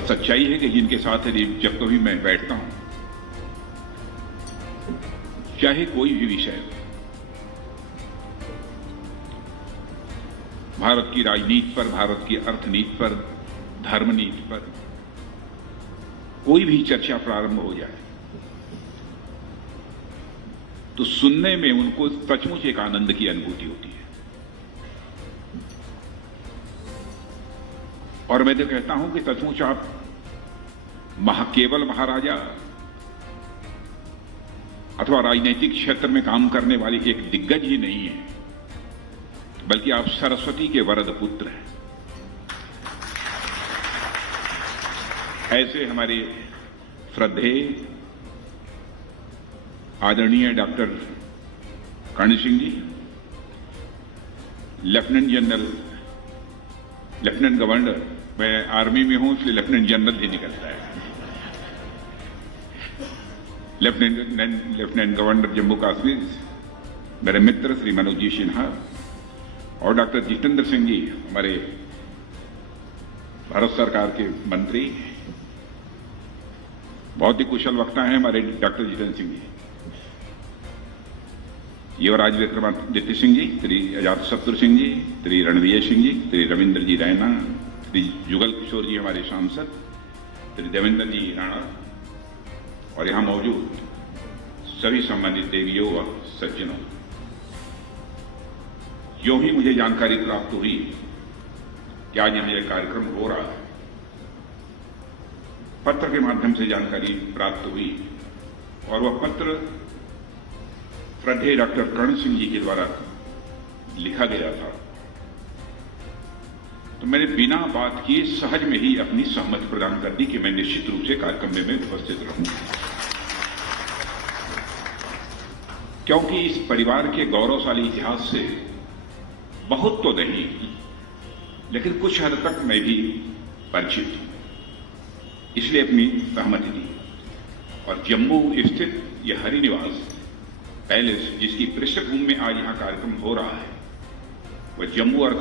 और सच्चाई है कि जिनके साथ जब कभी मैं बैठता हूं, चाहे कोई भी विषय, भारत की राजनीति पर, भारत की अर्थनीति पर, धर्मनीति पर कोई भी चर्चा प्रारंभ हो जाए तो सुनने में उनको सचमुच एक आनंद की अनुभूति होती है। और मैं तो कहता हूं कि सचमुच आप केवल महाराजा अथवा राजनीतिक क्षेत्र में काम करने वाले एक दिग्गज ही नहीं है, बल्कि आप सरस्वती के वरद पुत्र हैं। ऐसे हमारे श्रद्धेय आदरणीय डॉक्टर कर्ण सिंह जी, लेफ्टिनेंट गवर्नर, मैं आर्मी में हूं इसलिए लेफ्टिनेंट जनरल ही निकलता है, लेफ्टिनेंट गवर्नर जम्मू कश्मीर मेरे मित्र श्री मनोज जी सिन्हा, और डॉक्टर जितेंद्र सिंह जी हमारे भारत सरकार के मंत्री, बहुत ही कुशल वक्ता हैं हमारे डॉक्टर जितेंद्र सिंह जी, युवराज विक्रमादित्य सिंह जी, श्री अजातशत्रु सिंह जी, श्री रणवीर सिंह जी, श्री रविंद्र जी रैना, श्री जुगल किशोर जी हमारे सांसद, श्री देवेंद्र जी राणा, और यहां मौजूद सभी सम्मानित देवियों व सज्जनों, जो ही मुझे जानकारी प्राप्त हुई कि आज यहां यह कार्यक्रम हो रहा है, पत्र के माध्यम से जानकारी प्राप्त हुई, और वह पत्र श्रद्धेय डॉक्टर कर्ण सिंह जी के द्वारा लिखा गया था, तो मैंने बिना बात किए सहज में ही अपनी सहमति प्रदान कर दी कि मैं निश्चित रूप से कार्यक्रम में उपस्थित रहूंगा, क्योंकि इस परिवार के गौरवशाली इतिहास से बहुत तो नहीं, लेकिन कुछ हद तक मैं भी परिचित हूं, इसलिए अपनी सहमति दी। और जम्मू स्थित यह हरिनिवास पैलेस, जिसकी पृष्ठभूमि में आज यहां कार्यक्रम हो रहा है, वह जम्मू और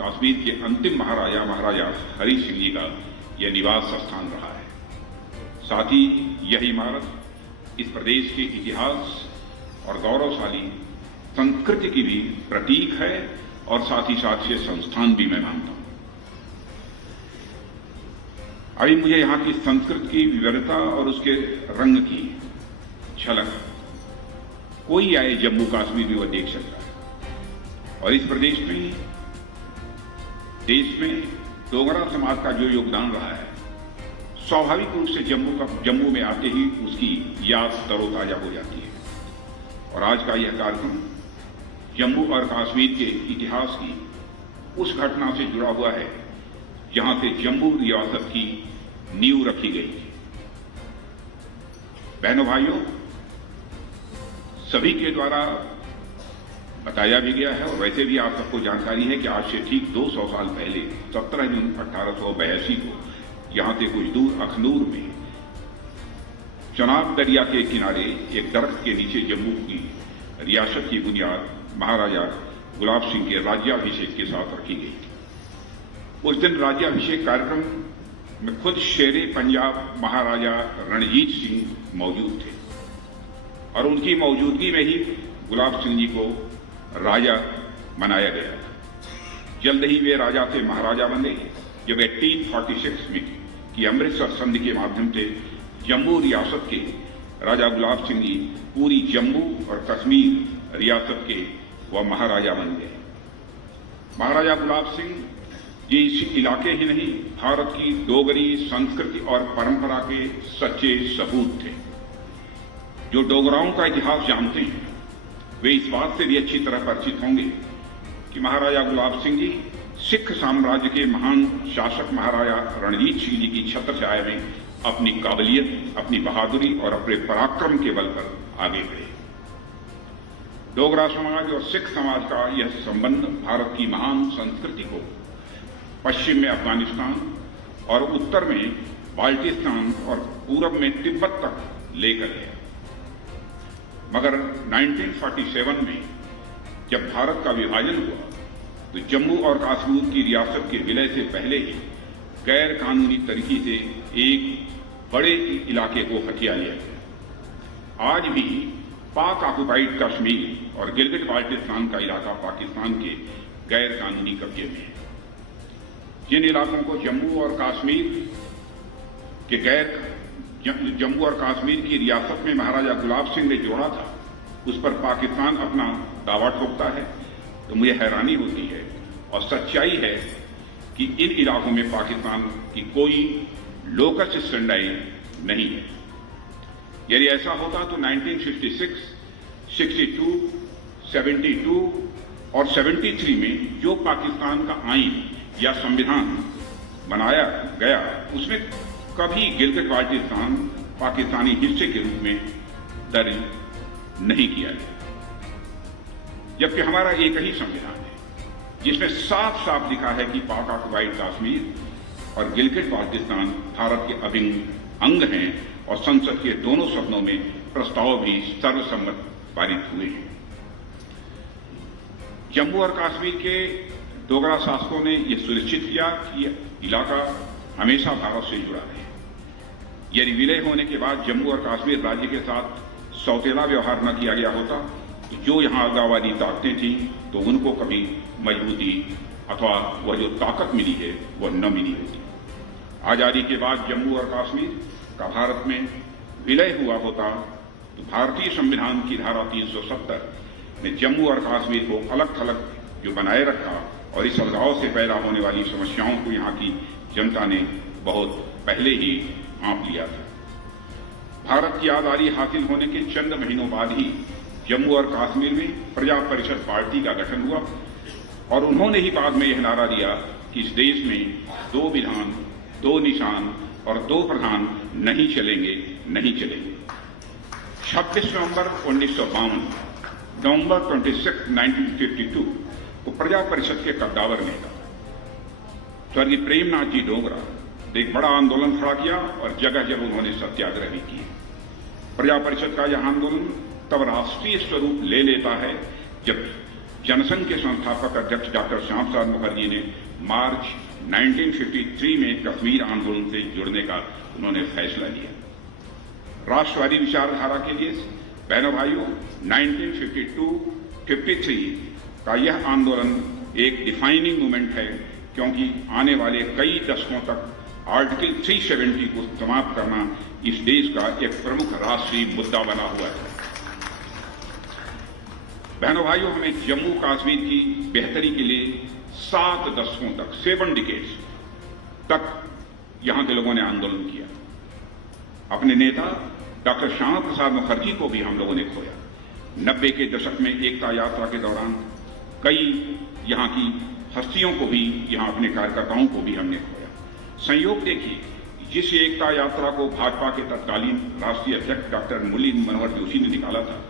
कश्मीर के अंतिम महाराजा हरि सिंह जी का यह निवास स्थान रहा है। साथ ही यह इमारत इस प्रदेश के इतिहास और गौरवशाली संस्कृति की भी प्रतीक है, और साथ ही साथ से संस्थान भी मैं मानता हूं। अभी मुझे यहां की संस्कृति की विविधता और उसके रंग की झलक कोई आए जम्मू कश्मीर में वह देख सकता है। और इस प्रदेश में, देश में डोगरा समाज का जो योगदान रहा है, स्वाभाविक रूप से जम्मू में आते ही उसकी याद तरोताजा हो जाती है। और आज का यह कार्यक्रम जम्मू और कश्मीर के इतिहास की उस घटना से जुड़ा हुआ है जहां से जम्मू रियासत की नींव रखी गई थी। बहनों भाइयों, सभी के द्वारा बताया भी गया है, और वैसे भी आप सबको जानकारी है कि आज से ठीक 200 साल पहले 17 जून 1882 को यहां से कुछ दूर अखनूर में चनाब दरिया के किनारे एक दरख्त के नीचे जम्मू की रियासत की बुनियाद महाराजा गुलाब सिंह के राज्याभिषेक के साथ रखी गई थी। उस दिन राज्याभिषेक कार्यक्रम में खुद शेरे पंजाब महाराजा रणजीत सिंह मौजूद थे, और उनकी मौजूदगी में ही गुलाब सिंह जी को राजा बनाया गया था। जल्द ही वे राजा से महाराजा बने जब 1846 में की अमृतसर संधि के माध्यम से जम्मू रियासत के राजा गुलाब सिंह जी पूरी जम्मू और कश्मीर रियासत के वह महाराजा बन गए। महाराजा गुलाब सिंह ये इस इलाके ही नहीं, भारत की डोगरी संस्कृति और परंपरा के सच्चे सबूत थे। जो डोगराओं का इतिहास जानते हैं वे इस बात से भी अच्छी तरह परिचित होंगे कि महाराजा गुलाब सिंह जी सिख साम्राज्य के महान शासक महाराजा रणजीत सिंह जी की छत्रछाया में अपनी काबिलियत, अपनी बहादुरी और अपने पराक्रम के बल पर आगे बढ़े। डोगरा समाज और सिख समाज का यह संबंध भारत की महान संस्कृति को पश्चिम में अफगानिस्तान और उत्तर में बाल्टिस्तान और पूरब में तिब्बत तक लेकर गया। मगर 1947 में जब भारत का विभाजन हुआ तो जम्मू और कश्मीर की रियासत के विलय से पहले ही गैर कानूनी तरीके से एक बड़े इलाके को हथिया लिया गया। आज भी पाक ऑक्युपाइड कश्मीर और गिलगिट बाल्टिस्तान का इलाका पाकिस्तान के गैर कानूनी कब्जे में है। जिन इलाकों को जम्मू और कश्मीर की रियासत में महाराजा गुलाब सिंह ने जोड़ा था, उस पर पाकिस्तान अपना दावा ठोकता है, तो मुझे हैरानी होती है। और सच्चाई है कि इन इलाकों में पाकिस्तान की कोई लोकस स्टैंडाई नहीं है। यदि ऐसा होता तो 1966, 62, 72 और 73 में जो पाकिस्तान का आईन या संविधान बनाया गया, उसमें कभी गिलगिट बाल्टिस्तान पाकिस्तानी हिस्से के रूप में दर्ज नहीं किया गया। जबकि हमारा एक ही संविधान है जिसमें साफ साफ लिखा है कि पाक ऑक्युपाइड कश्मीर और गिलगिट बाल्टिस्तान भारत के अभिन्न अंग हैं और संसद के दोनों सदनों में प्रस्ताव भी सर्वसम्मत पारित हुए हैं। जम्मू और कश्मीर के डोगरा शासकों ने यह सुनिश्चित किया कि यह इलाका हमेशा भारत से जुड़ा रहे। यदि विलय होने के बाद जम्मू और कश्मीर राज्य के साथ सौतेला व्यवहार न किया गया होता तो जो यहां अलगाववादी ताकतें थीं तो उनको कभी मजबूती अथवा वह जो ताकत मिली है वह न मिली होती। आजादी के बाद जम्मू और कश्मीर का भारत में विलय हुआ होता तो भारतीय संविधान की धारा 370 ने जम्मू और कश्मीर को अलग थलग जो बनाए रखा और इस अलगाव से पैदा होने वाली समस्याओं को यहां की जनता ने बहुत पहले ही आंप लिया था। भारत की आजादी हासिल होने के चंद महीनों बाद ही जम्मू और कश्मीर में प्रजा परिषद पार्टी का गठन हुआ और उन्होंने ही बाद में यह नारा दिया कि इस देश में 2 विधान, 2 निशान और 2 प्रधान नहीं चलेंगे। 26 नवंबर 1952, नवंबर 26, 1952 को प्रजा परिषद के कद्दावर नेता स्वर्गीय प्रेमनाथ जी डोगरा ने एक बड़ा आंदोलन खड़ा किया और जगह जगह उन्होंने सत्याग्रह भी किए। प्रजा परिषद का यह आंदोलन तब राष्ट्रीय स्वरूप ले लेता है जब जनसंघ के संस्थापक अध्यक्ष डॉक्टर श्यामा प्रसाद मुखर्जी ने मार्च 1953 में कश्मीर आंदोलन से जुड़ने का उन्होंने फैसला लिया। राष्ट्रवादी विचारधारा के लिए बहनों भाइयों 1952-53 का यह आंदोलन एक डिफाइनिंग मूवमेंट है, क्योंकि आने वाले कई दशकों तक आर्टिकल 370 को समाप्त करना इस देश का एक प्रमुख राष्ट्रीय मुद्दा बना हुआ है। बहनों भाइयों, हमें जम्मू कश्मीर की बेहतरी के लिए 7 दशकों तक 7 डिकेड्स तक यहां के लोगों ने आंदोलन किया। अपने नेता डॉक्टर श्यामा प्रसाद मुखर्जी को भी हम लोगों ने खोया। 90 के दशक में एकता यात्रा के दौरान कई यहां की हस्तियों को भी, यहां अपने कार्यकर्ताओं को भी हमने खोया। संयोग देखिए, जिस एकता यात्रा को भाजपा के तत्कालीन राष्ट्रीय अध्यक्ष डॉक्टर मुरली मनोहर जोशी ने निकाला था,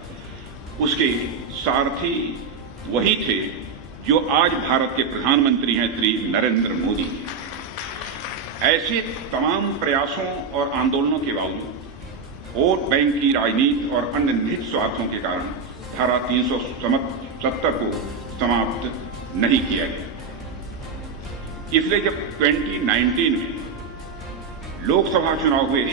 उसके सारथी वही थे जो आज भारत के प्रधानमंत्री हैं श्री नरेंद्र मोदी। ऐसे तमाम प्रयासों और आंदोलनों के बावजूद वोट बैंक की राजनीति और अन्य निहित स्वार्थों के कारण धारा 370 को समाप्त नहीं किया गया। इसलिए जब 2019 में लोकसभा चुनाव हुए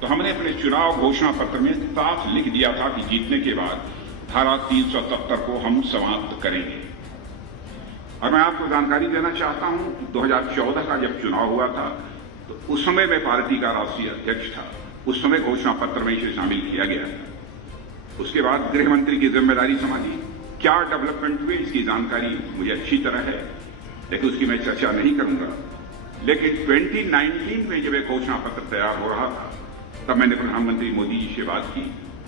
तो हमने अपने चुनाव घोषणा पत्र में साफ लिख दिया था कि जीतने के बाद धारा 370 को हम समाप्त करेंगे। और मैं आपको जानकारी देना चाहता हूं, 2014 का जब चुनाव हुआ था तो उस समय मैं पार्टी का राष्ट्रीय अध्यक्ष था। उस समय घोषणा पत्र में इसे शामिल किया गया था। उसके बाद गृह मंत्री की जिम्मेदारी संभाली। क्या डेवलपमेंट हुए इसकी जानकारी मुझे अच्छी तरह है, लेकिन उसकी मैं चर्चा नहीं करूंगा। लेकिन 2019 में जब एक घोषणा पत्र तैयार हो रहा था तब मैंने प्रधानमंत्री मोदी जी से बात की,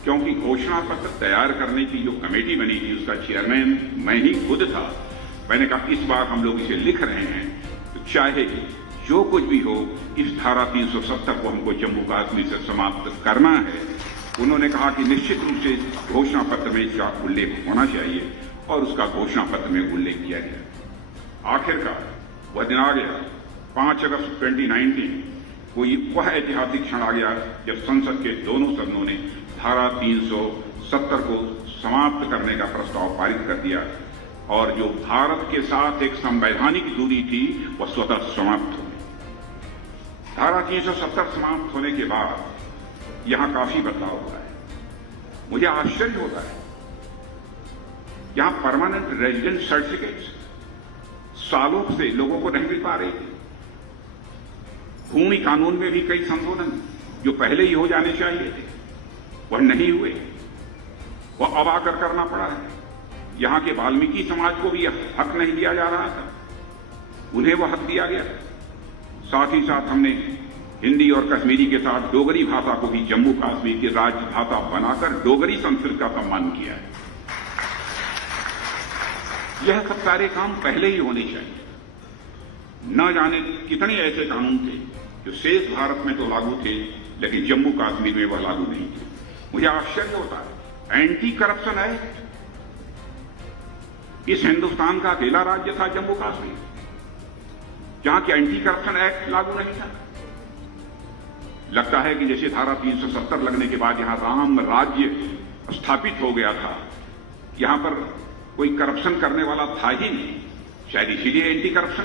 क्योंकि घोषणा पत्र तैयार करने की जो कमेटी बनी थी उसका चेयरमैन मैं ही खुद था। मैंने कहा इस बार हम लोग इसे लिख रहे हैं तो चाहे जो कुछ भी हो, इस धारा 370 को हमको जम्मू कश्मीर से समाप्त करना है। उन्होंने कहा कि निश्चित रूप से घोषणा पत्र में इसका उल्लेख होना चाहिए और उसका घोषणा पत्र में उल्लेख किया गया। आखिरकार वह दिन आ गया, 5 अगस्त 2019 कोई वह ऐतिहासिक क्षण आ गया जब संसद के दोनों सदनों ने धारा 370 को समाप्त करने का प्रस्ताव पारित कर दिया और जो भारत के साथ एक संवैधानिक दूरी थी वह स्वतः समाप्त हो गई। धारा 370 समाप्त होने के बाद यहां काफी बदलाव हुआ है। मुझे आश्चर्य होता है, यहां परमानेंट रेजिडेंट सर्टिफिकेट्स सालों से लोगों को नहीं मिल पा रही थी। भूमि कानून में भी कई संशोधन जो पहले ही हो जाने चाहिए थे वह नहीं हुए, वह अब आकर करना पड़ा है। यहां के वाल्मीकि समाज को भी हक नहीं दिया जा रहा था, उन्हें वह हक दिया गया। साथ ही साथ हमने हिंदी और कश्मीरी के साथ डोगरी भाषा को भी जम्मू कश्मीर की राज्य भाषा बनाकर डोगरी संस्कृति का सम्मान किया है। यह सब सारे काम पहले ही होने चाहिए। न जाने कितने ऐसे कानून थे जो शेष भारत में तो लागू थे लेकिन जम्मू कश्मीर में वह लागू नहीं थे। मुझे आश्चर्य होता है, एंटी करप्शन एक्ट इस हिंदुस्तान का अकेला राज्य था जम्मू कश्मीर जहां की एंटी करप्शन एक्ट लागू नहीं था। लगता है कि जैसे धारा 370 लगने के बाद यहां राम राज्य स्थापित हो गया था, यहां पर कोई करप्शन करने वाला था ही नहीं, शायद इसीलिए एंटी करप्शन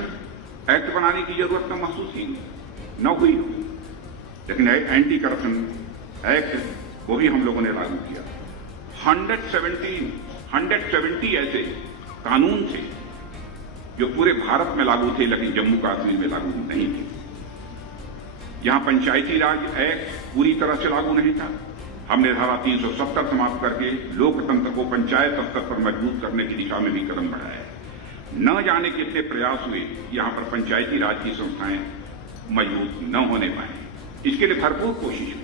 एक्ट बनाने की जरूरत न महसूस ही न हुई। लेकिन एंटी करप्शन एक्ट वो भी हम लोगों ने लागू किया। 170 ऐसे कानून थे जो पूरे भारत में लागू थे लेकिन जम्मू कश्मीर में लागू नहीं थे। यहां पंचायती राज एक्ट पूरी तरह से लागू नहीं था। हमने धारा 370 समाप्त करके लोकतंत्र को पंचायत स्तर पर मजबूत करने की दिशा में भी कदम बढ़ाया है। न जाने कितने प्रयास हुए यहां पर पंचायती राज की संस्थाएं मजबूत न होने पाए, इसके लिए भरपूर कोशिश हुई।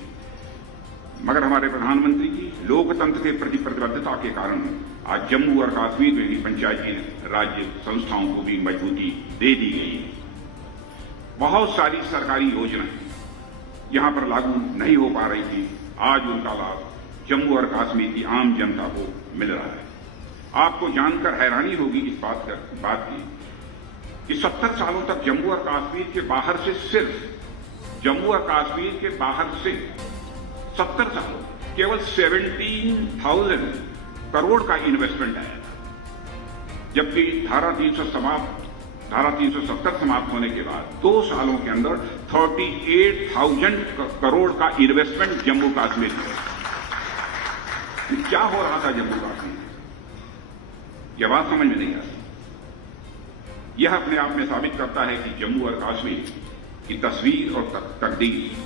मगर हमारे प्रधानमंत्री की लोकतंत्र के प्रति प्रतिबद्धता के कारण आज जम्मू और कश्मीर में भी पंचायती राज्य संस्थाओं को भी मजबूती दे दी गई है। बहुत सारी सरकारी योजनाएं यहां पर लागू नहीं हो पा रही थी, आज उनका लाभ जम्मू और कश्मीर की आम जनता को मिल रहा है। आपको जानकर हैरानी होगी इस बात की कि 70 सालों तक जम्मू और कश्मीर के बाहर से, सिर्फ जम्मू और कश्मीर के बाहर से 70 सालों केवल 17,000 करोड़ का इन्वेस्टमेंट आया था, जबकि धारा 370 समाप्त होने के बाद 2 सालों के अंदर 38,000 करोड़ का इन्वेस्टमेंट जम्मू कश्मीर में। क्या हो रहा था जम्मू कश्मीर, यह बात समझ में नहीं आती। यह अपने आप में साबित करता है कि जम्मू और कश्मीर की तस्वीर और तकदीर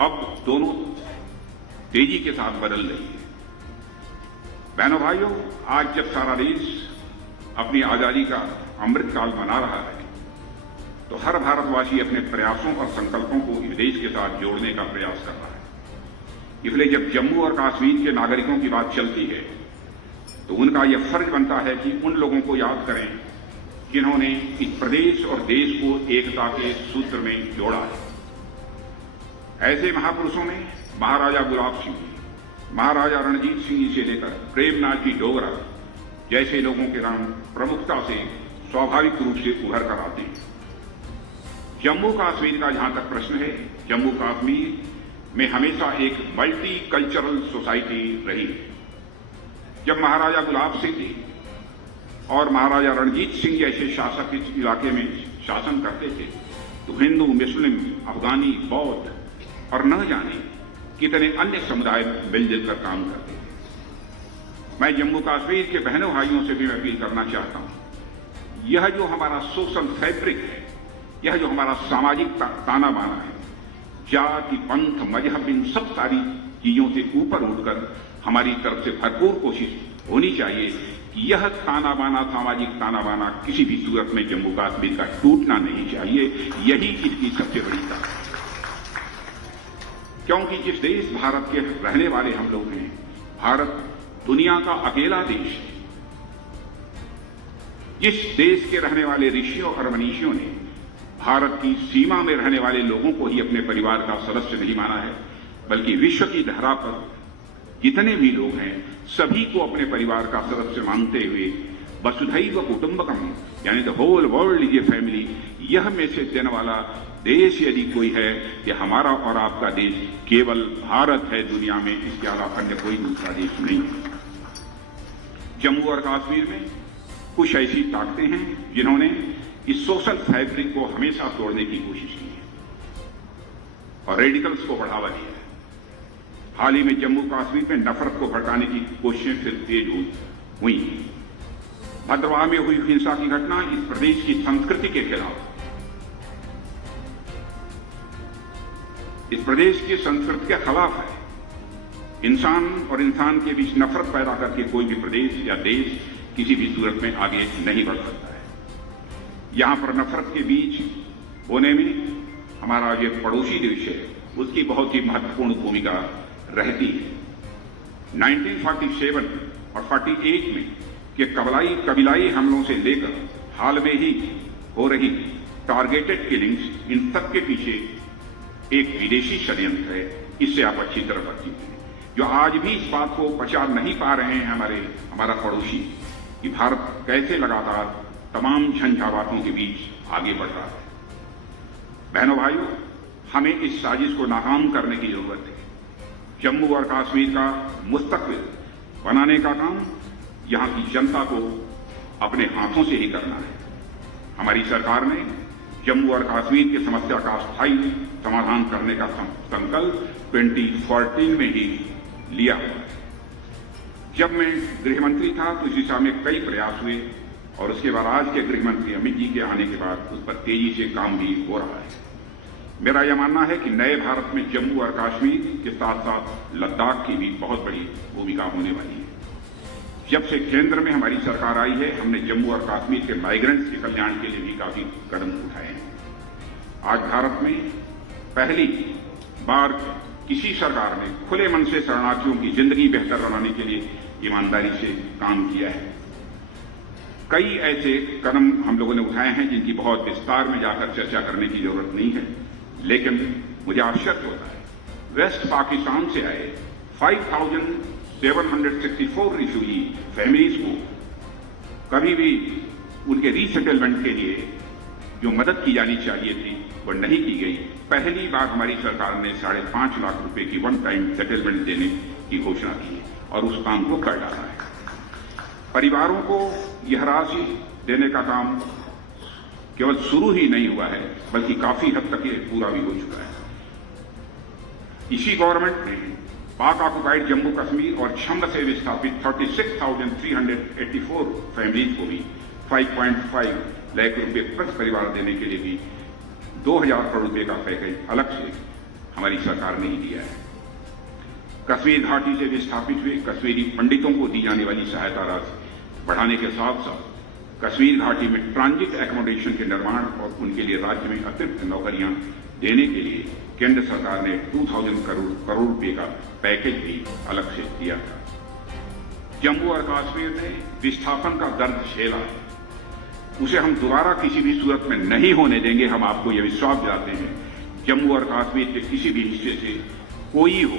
अब दोनों तेजी के साथ बदल रही है। बहनों भाइयों, आज जब सारा देश अपनी आजादी का अमृतकाल मना रहा है तो हर भारतवासी अपने प्रयासों और संकल्पों को इस देश के साथ जोड़ने का प्रयास कर रहा है। इसलिए जब जम्मू और कश्मीर के नागरिकों की बात चलती है तो उनका यह फर्ज बनता है कि उन लोगों को याद करें जिन्होंने इस प्रदेश और देश को एकता के सूत्र में जोड़ा है। ऐसे महापुरुषों में महाराजा गुलाब सिंह, महाराजा रणजीत सिंह जी से लेकर प्रेमनाथ जी डोगरा जैसे लोगों के नाम प्रमुखता से स्वाभाविक रूप से उभर कर आते हैं। जम्मू कश्मीर का जहां तक प्रश्न है, जम्मू कश्मीर में हमेशा एक मल्टी कल्चरल सोसाइटी रही है। जब महाराजा गुलाब सिंह जी और महाराजा रणजीत सिंह जैसे शासक इस इलाके में शासन करते थे तो हिंदू, मुस्लिम, अफगानी, बौद्ध और न जाने कितने अन्य समुदाय मिलजुल कर काम करते थे। मैं जम्मू कश्मीर के बहनों भाइयों से भी अपील करना चाहता हूं, यह जो हमारा सोशल फैब्रिक है, यह जो हमारा सामाजिक ताना बाना है, जाति, पंथ, मजहब, इन सब सारी चीजों से ऊपर उठकर हमारी तरफ से भरपूर कोशिश होनी चाहिए कि यह ताना बाना, सामाजिक ताना बाना किसी भी सूरत में जम्मू कश्मीर का टूटना नहीं चाहिए। यही इसकी सबसे बड़ी ताकत है, क्योंकि जिस देश भारत के रहने वाले हम लोग हैं, भारत दुनिया का अकेला देश है जिस देश के रहने वाले ऋषियों और मनीषियों ने भारत की सीमा में रहने वाले लोगों को ही अपने परिवार का सदस्य नहीं माना है, बल्कि विश्व की धरा पर जितने भी लोग हैं सभी को अपने परिवार का सदस्य मानते हुए वसुधैव कुटुंबकम यानी the whole world is a family, यह मैसेज देने वाला देश यदि कोई है, यह हमारा और आपका देश केवल भारत है दुनिया में, इसके अलावा अन्य कोई दूसरा देश नहीं है। जम्मू और कश्मीर में कुछ ऐसी ताकतें हैं जिन्होंने इस सोशल फैब्रिक को हमेशा तोड़ने की कोशिश की है। और रेडिकल्स को बढ़ावा दिया है। हाल ही में जम्मू कश्मीर में नफरत को भड़काने की कोशिशें फिर तेज हुई। भद्रवाह में हुई हिंसा की घटना इस प्रदेश की संस्कृति के खिलाफ, इस प्रदेश की संस्कृति के खिलाफ है। इंसान और इंसान के बीच नफरत पैदा करके कोई भी प्रदेश या देश किसी भी सूरत में आगे नहीं बढ़ सकता है। यहां पर नफरत के बीच होने में हमारा ये पड़ोसी देश है, उसकी बहुत ही महत्वपूर्ण भूमिका रहती है। 1947 और 48 में के कबीलाई हमलों से लेकर हाल में ही हो रही टारगेटेड किलिंग्स, इन सब के पीछे एक विदेशी षड्यंत्र है। इससे आप अच्छी तरह परिचित हैं। जो आज भी इस बात को पचा नहीं पा रहे हैं हमारा पड़ोसी, कि भारत कैसे लगातार तमाम झंझावातों के बीच आगे बढ़ रहा है। बहनों भाइयों, हमें इस साजिश को नाकाम करने की जरूरत है। जम्मू और कश्मीर का मुस्तकबिल बनाने का काम यहां की जनता को अपने हाथों से ही करना है। हमारी सरकार ने जम्मू और कश्मीर की समस्या का स्थायी समाधान करने का संकल्प 2014 में ही लिया हुआ है। जब मैं गृह मंत्री था तो इस दिशा में कई प्रयास हुए और उसके बाद आज के गृह मंत्री अमित जी के आने के बाद उस पर तेजी से काम भी हो रहा है। मेरा यह मानना है कि नए भारत में जम्मू और कश्मीर के साथ साथ लद्दाख की भी बहुत बड़ी भूमिका होने वाली है। जब से केंद्र में हमारी सरकार आई है, हमने जम्मू और कश्मीर के माइग्रेंट्स के कल्याण के लिए भी काफी कदम उठाए हैं। आज भारत में पहली बार किसी सरकार ने खुले मन से शरणार्थियों की जिंदगी बेहतर बनाने के लिए ईमानदारी से काम किया है। कई ऐसे कदम हम लोगों ने उठाए हैं जिनकी बहुत विस्तार में जाकर चर्चा करने की जरूरत नहीं है, लेकिन मुझे आश्चर्य होता है, वेस्ट पाकिस्तान से आए 5,764 रिफ्यूजी फैमिलीज को कभी भी उनके रीसेटलमेंट के लिए जो मदद की जानी चाहिए थी वह नहीं की गई। पहली बार हमारी सरकार ने 5.5 लाख रुपए की वन टाइम सेटलमेंट देने की घोषणा की है और उस काम को कर डाला है। परिवारों को यह राशि देने का काम केवल शुरू ही नहीं हुआ है, बल्कि काफी हद तक ये पूरा भी हो चुका है। इसी गवर्नमेंट ने पाक ऑक्युपाइड जम्मू कश्मीर और छंद से विस्थापित 36,384 फैमिलीज को भी 5.5 लाख रुपए प्रति परिवार देने के लिए भी 2,000 करोड़ रुपए का पैकेज अलग से हमारी सरकार ने ही दिया है। कश्मीर घाटी से विस्थापित हुए कश्मीरी पंडितों को दी जाने वाली सहायता राशि बढ़ाने के साथ साथ कश्मीर घाटी में ट्रांजिट एकोमोडेशन के निर्माण और उनके लिए राज्य में अतिरिक्त नौकरियां देने के लिए केंद्र सरकार ने 2,000 करोड़ रुपए का पैकेज भी अलग से दिया था। जम्मू और कश्मीर ने विस्थापन का दर्द झेला, उसे हम दोबारा किसी भी सूरत में नहीं होने देंगे। हम आपको यह विश्वास दिलाते हैं, जम्मू और कश्मीर के किसी भी हिस्से से कोई हो,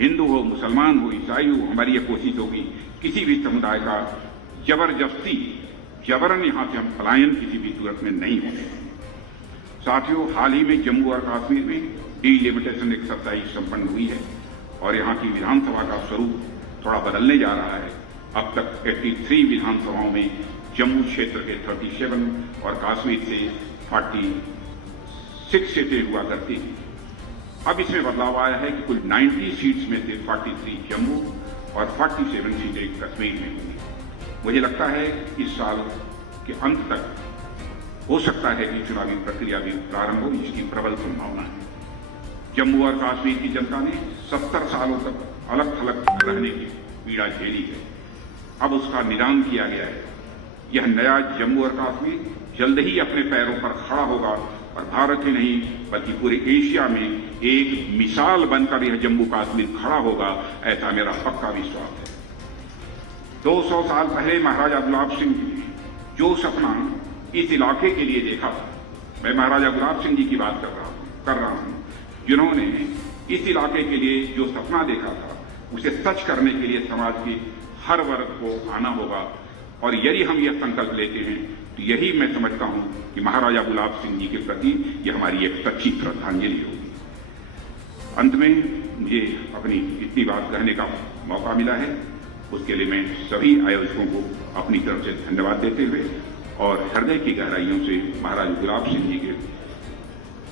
हिंदू हो, मुसलमान हो, ईसाई हो, हमारी यह कोशिश होगी किसी भी समुदाय का जबरन यहां से हम पलायन किसी भी सूरत में नहीं होने देंगे। साथियों, हाल ही में जम्मू और कश्मीर में डिलिमिटेशन एक्सरसाइज संपन्न हुई है और यहां की विधानसभा का स्वरूप थोड़ा बदलने जा रहा है। अब तक 83 विधानसभाओं में जम्मू क्षेत्र के 37 और कश्मीर से 46 सीटें हुआ करती थी। अब इसमें बदलाव आया है कि कुल 90 सीट्स में से 43 जम्मू और 47 सीटें कश्मीर में होंगी। मुझे लगता है इस साल के अंत तक हो सकता है कि चुनावी प्रक्रिया भी प्रारंभ हो, इसकी प्रबल संभावना है। जम्मू और कश्मीर की जनता ने 70 सालों तक अलग थलग रहने की पीड़ा झेली है, अब उसका निदान किया गया है। यह नया जम्मू और कश्मीर जल्द ही अपने पैरों पर खड़ा होगा और भारत ही नहीं बल्कि पूरे एशिया में एक मिसाल बनकर यह जम्मू कश्मीर खड़ा होगा, ऐसा मेरा पक्का विश्वास है। 200 साल पहले महाराजा गुलाब सिंह जी ने जो सपना इस इलाके के लिए देखा था, मैं महाराजा गुलाब सिंह जी की बात कर रहा हूं, जिन्होंने इस इलाके के लिए जो सपना देखा था उसे सच करने के लिए समाज के हर वर्ग को आना होगा। और यदि हम यह संकल्प लेते हैं तो यही मैं समझता हूं कि महाराजा गुलाब सिंह जी के प्रति यह हमारी एक सच्ची श्रद्धांजलि होगी। अंत में मुझे अपनी इतनी बात कहने का मौका मिला है, उसके लिए मैं सभी आयोजकों को अपनी तरफ से धन्यवाद देते हुए और हृदय की गहराइयों से महाराजा गुलाब सिंह जी के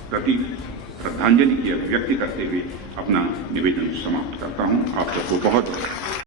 प्रति श्रद्धांजलि की अभिव्यक्ति करते हुए अपना निवेदन समाप्त करता हूं। आप सबको बहुत